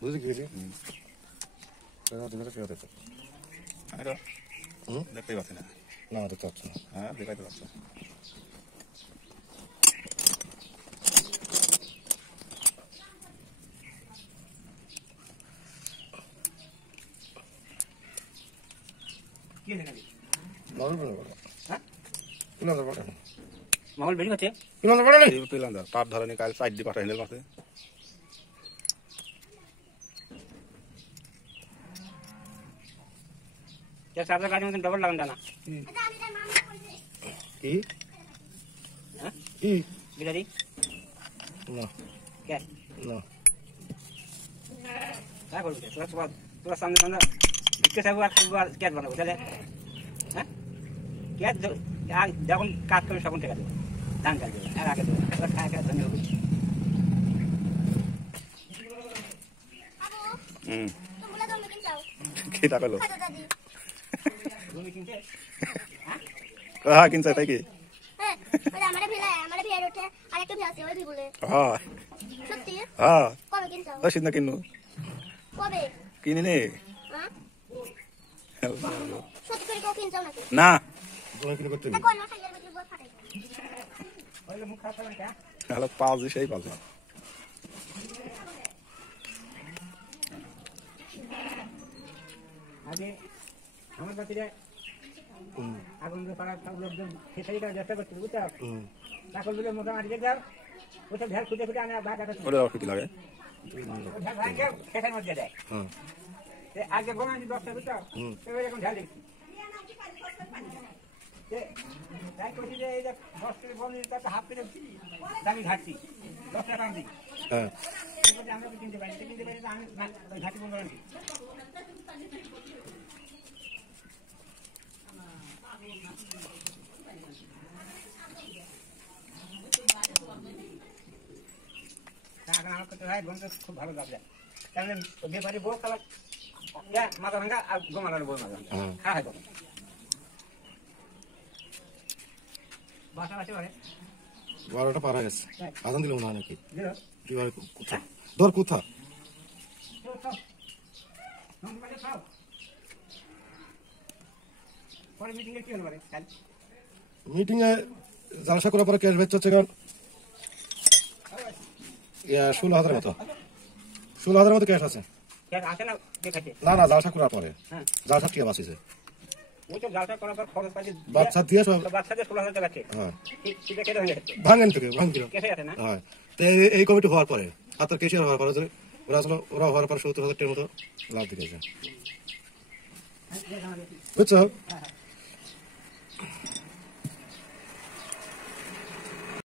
বুঝলি কি দেখতেই পাচ্ছি না। না দেখতে পাচ্ছি না। হ্যাঁ দেখাইতে পারছো। মামল বেরি হচ্ছে পাট ধরেনি কাল সাইড দিয়ে পাঠাই নিল মাঠে। আপনার গাড়ির মতন ডবল লাগান না কি বিলারি না কে না क्या बोलते थोड़ा सामने सामने इसके सब क्या बनाबो তাহলে হ্যাঁ क्या যখন কাজ করবে তখন ঠিক আছে ধান কাটবে আর আগে তো খায় খায় ধান হবে তোমরা দম কিন চাও কি টাকা লো খাজা দাদি তুমি কিনতে হ্যাঁ কিনছে তাই কি হ্যাঁ ওই আমারে ভিড় ওঠে আর একটা ভিড় আছে ওই ভিড় বলে হ্যাঁ সত্যি হ্যাঁ কবে কিন চাও ওই সিদ্ধ কিনু কবে কিনি নে হ্যাঁ সত্যি করে কো কিন চাও নাকি না গোলা কিলো করতে তা কোন না খাইলে বলে বল ফাটাই ওই মুখ খারাপ করে কে হ্যালো পাউজ সেই পাউজ আগে আমার বাড়িতে আগুন পাড়া সব লোকজন খেসারি করার চেষ্টা করছিল বুঝছো তারপর বলে মোটামুটি যাও ওটা ভ্যাল খুঁজে খুঁজে আমি বাঘ আটা ওরে কি লাগে খেসার মধ্যে দেয় হ্যাঁ আগে গোমানি 10টা বুঝছো এবার এখন ঢাল দেখছি তাই করছি যে এই যে 10 টাকা গোমানি তাতে হাফ করে দামি ঘাটছি 10 টাকা দিই হ্যাঁ আমরা কিনতে পারি আমি ঘাটি বলবো না আমার করতে হয় গন্ধ খুব ভালো লাভ যায় তাহলে ব্যাপারে বউ খাবার মাথা ভাঙা আর গোমালার বউ মাথা খা হয় বাসা আছে ঘরে 12টা পার হয়ে গেছে আজান দিলাম না নাকি দিল কি ভাই কোথা ধর কোথা পরে মিটিং এ কি হলো রে কাল মিটিং এ জালসা করার পরে ক্যাশ বেচ হচ্ছে কারণ 16,000 মতো 16,000 মতো ক্যাশ আছে কে আসে না দেখাতে না না জালসা করার পরে হ্যাঁ জালসা কি বাঁচিছে ওই তো গালটা করার পর খরচ পাচ্ছি বাচ্চা দিয়ে সব বাচ্চাদের 16,000 টাকা আছে হ্যাঁ ঠিক কেটে হয়ে যাচ্ছে ভাঙেন থেকে ভাঙছিল কেটে আছে না হ্যাঁ তো এই কমিটি হওয়ার পরে হাতের কেশিয়ার হওয়ার পরে ওরা আসলে ওরা হওয়ার পরে 70,000 টাকার মতো লাভ দিয়েছে বুঝছো